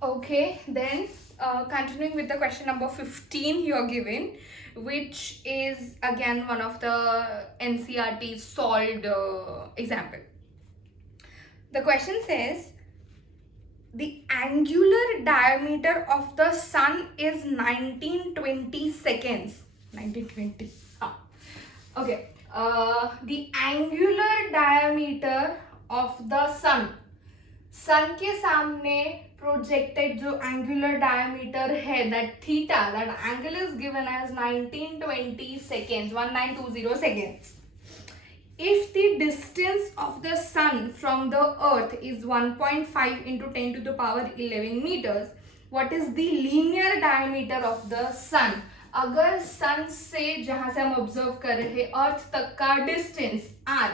Okay, then continuing with the question number 15 you are given, which is again one of the NCRT solved example. The question says the angular diameter of the sun is 1920 seconds. 1920. Okay. The angular diameter of the sun. सन के सामने projected जो angular diameter है that theta that angle is given as 1920 seconds 1920 seconds. If the distance of the sun from the earth is 1.5 into 10 to the power 11 meters, what is the linear diameter of the sun? अगर सन से जहां से हम observe कर रहे हैं अर्थ तक का distance r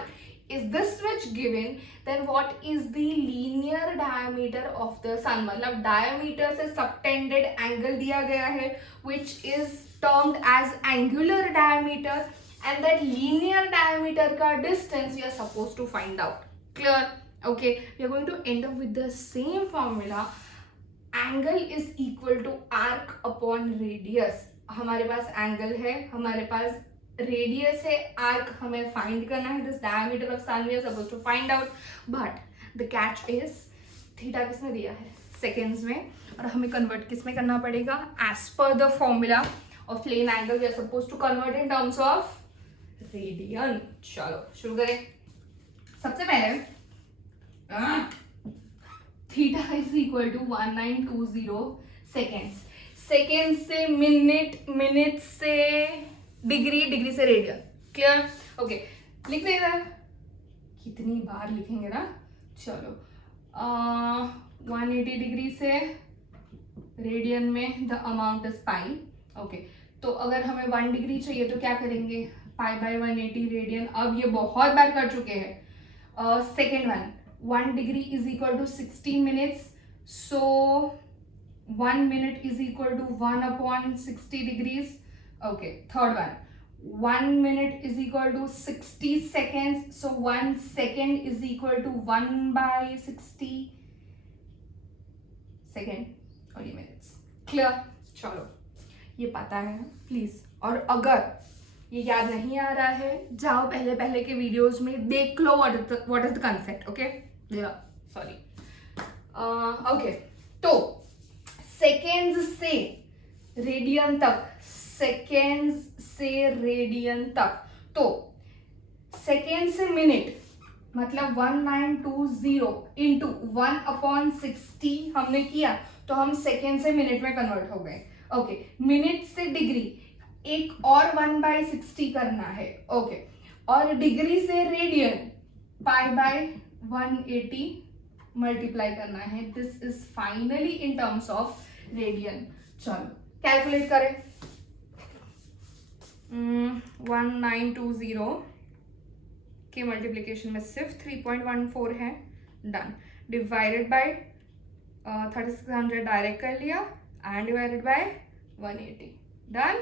is this much given, then what is the linear diameter of the sun? मतलब diameter से subtended angle दिया गया है which is termed as angular diameter, and that linear diameter का distance we are supposed to find out. Clear? Okay, we are going to end up with the same formula. Angle is equal to arc upon radius. हमारे पास angle है, हमारे पास radius है, arc हमें find करना है. This diameter of sun we are supposed to find out, but the catch is theta किसने दिया है सेकेंड्स में, और हमें कन्वर्ट किस में करना पड़ेगा as per the formula of plane angle we are supposed to convert in terms of radian. चलो शुरू करें. सबसे पहले theta is equal to 1920 seconds. Second से मिनट, मिनट से डिग्री, डिग्री से रेडियन. क्लियर? ओके, लिख देगा. कितनी बार लिखेंगे ना. चलो 180 डिग्री से रेडियन में the amount is pi. Okay, तो अगर हमें 1 डिग्री चाहिए तो क्या करेंगे, पाई बाय 180 रेडियन. अब ये बहुत बार कर चुके हैं. Second one, 1 degree is equal to 60 minutes, so 1 minute is equal to 1 upon 60 degrees. Okay, third one, 1 minute is equal to 60 seconds, so 1 second is equal to 1 by 60 second और ये minutes. Clear? चलो ये पता है ना please. और अगर ये याद नहीं आ रहा है, जाओ पहले पहले के वीडियोस में देख लो what is the concept. Okay, sorry. Okay, तो सेकेंड्स से रेडियन तक, सेकेंड्स से रेडियन तक, तो सेकेंड से मिनट मतलब 1920 इंटू 1 अपॉन 60 हमने किया तो हम सेकेंड से मिनट में कन्वर्ट हो गए. ओके, मिनट से डिग्री एक और 1/60 करना है. ओके, और डिग्री से रेडियन पाई बाय 180 मल्टीप्लाई करना है. This is finally in terms of radian. चलो कैलकुलेट करें. 1920 के मल्टीप्लीकेशन में सिर्फ 3.14 है. डन. डिवाइडेड बाय 3600 डायरेक्ट कर लिया and divided by 180. Done.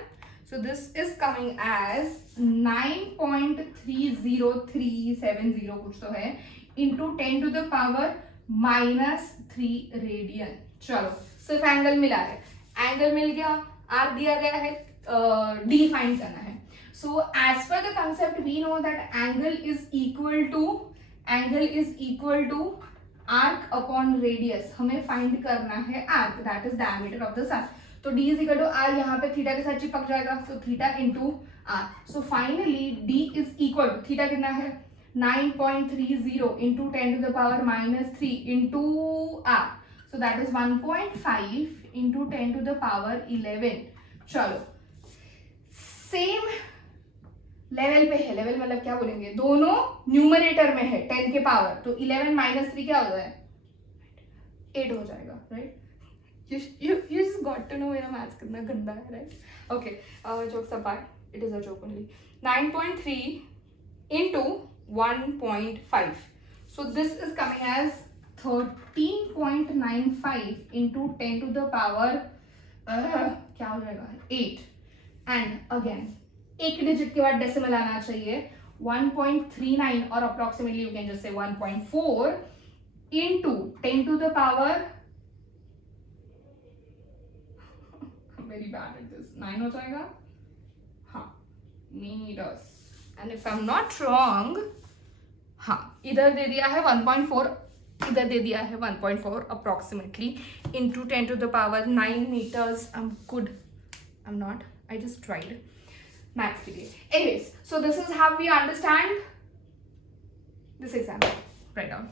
So this is coming as 9.30370 कुछ तो है into 10 to the power -3 radian. चलो सिर्फ एंगल मिला है, एंगल मिल गया, आर दिया गया है, डी फाइंड करना है. So as per the concept we know that angle is equal to arc upon radius. हमें फाइंड करना है arc, that is diameter of the sun. तो d is equal to R, यहाँ पे थीटा के साथ चिपक जाएगा, so theta into R. So finally d is equal to theta कितना है 9.30 into 10 to the power -3 into R. So that is 1.5 into 10 to the power 11. चलो सेम लेवल पे है, लेवल मतलब क्या बोलेंगे, दोनों न्यूमरेटर में है 10 के पावर, तो 11 -3 क्या होता है 8 हो जाएगा. Right? You just got to know मेरा मैथ्स कितना गंदा है. Right? Okay, jokes apart, it is a joke only. 9.3 into 1.5, so this is coming as 13.95 into 10 to the power क्या हो जाएगा 8. एंड अगेन एक डिजिट के बाद डेसिमल आना चाहिए 1.39 और approximately you can just say 1.4 into 10 to the power very bad at this. 9 हो जाएगा. हाँ, meters. And if I'm not wrong, हाँ, इधर दे दिया है 1.4, इधर दे दिया है 1.4 approximately into 10 to the power 9 meters. I'm good. I'm not. I just tried. Maths के लिए. Anyways, so this is how we understand this example. Write down.